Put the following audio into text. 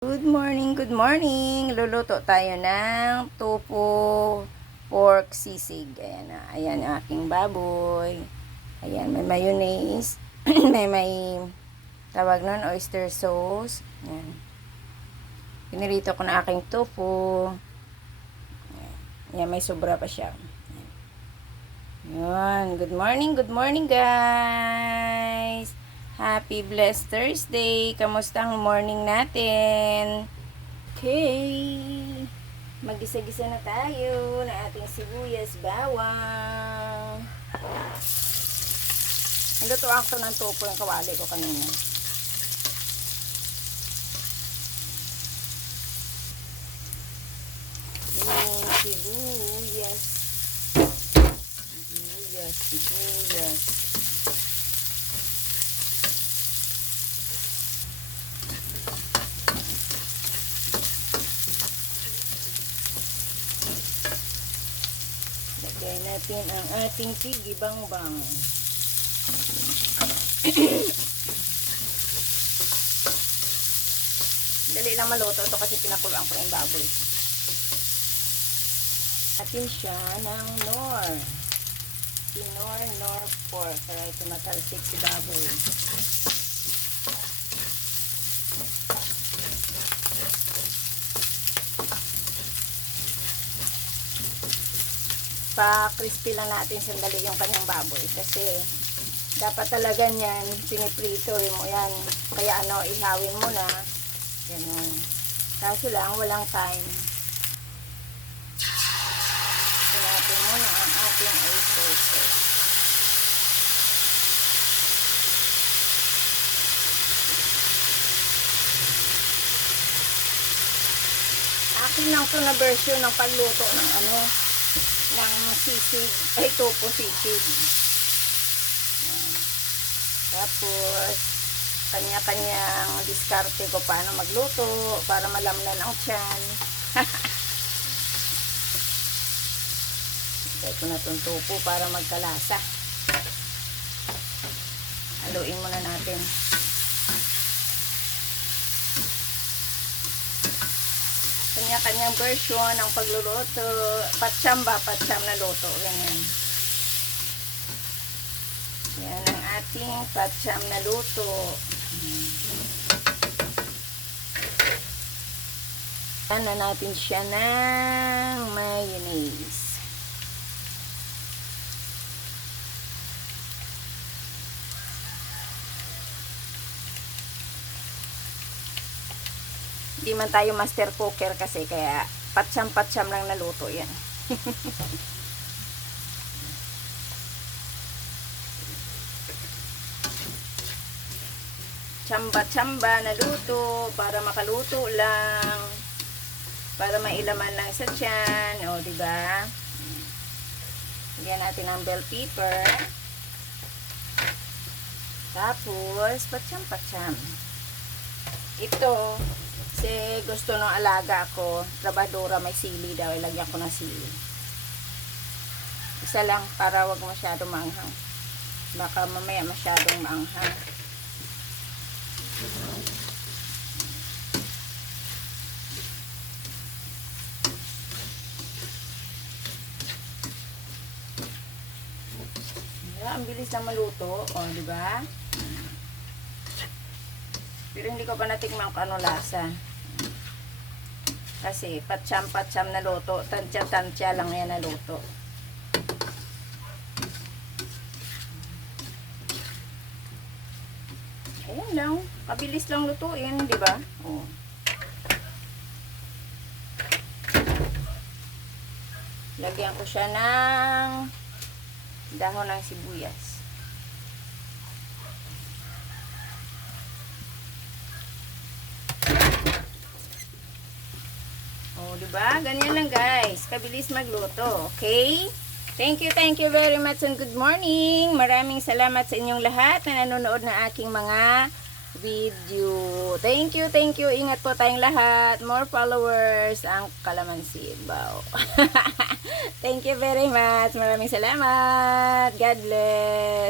Good morning, good morning. Luluto tayo ng tofu pork sisig. Ayan na. Ayan ang aking baboy. Ayan, may mayonnaise. may tawag nun, oyster sauce. Ayan. Pinirito ko na aking tofu. Ayan, may sobra pa siya. Ayan. Good morning guys. Happy blessed Thursday. Kamusta ang morning natin? Okay. Magisa-gisa na tayo ng ating sibuyas, bawang. Nilutuan ko ng tofu yung kawali ko kanina. Yung sibuyas. Sibuyas. Lagay natin ang ating tigibang-bang. Dali lang maluto ito kasi pinakuluan ko yung baboy. Atin siya ng nor pork para ito matalsik si baboy. Pa-crispy lang natin sandali yung kanyang baboy kasi dapat talaga niyan piniprito mo yan, kaya ihawin mo na ganun. Kaso lang walang time. Natin muna ang ating oyster sauce. Akin lang ito na version ng pagluto ng ng sisig, ay tofu sisig. Tapos kanya-kanyang diskarte ko paano magluto para malamnan ang tiyan. Lagay ko na itong tofu para magkalasa. Haluin muna natin. Kanya-kanyang version ng pagluluto. Patsyam na luto. Ganyan. Yan ang ating patsyam na luto. Yan na natin siya ng mayonnaise. Hindi man tayo master cooker kasi kaya patsyam lang naluto yan. Tsamba na luto para makaluto lang. Para mailaman lang sa tiyan. O, diba? Lagyan natin ng bell pepper. Tapos, patsyam. Ito, kasi gusto ng alaga ko, trabadora may sili daw, ilagyan ko ng sili. Isa lang para wag masyadong maanghang. Baka mamaya masyadong maanghang. Ang bilis na maluto, di ba? Pero hindi ko pa natikman kung ano lasa. Kasi patsyam na luto, tansya lang yan na luto. Ayan lang, kabilis lang lutuin, di ba? Oh. Lagyan ko siya ng dahon ng sibuyas. Oh, diba? Ganyan lang guys. Kabilis magluto. Okay? Thank you very much and good morning. Maraming salamat sa inyong lahat na nanonood ng aking mga video. Thank you. Ingat po tayong lahat. More followers ang kalamansi. Wow. Thank you very much. Maraming salamat. God bless.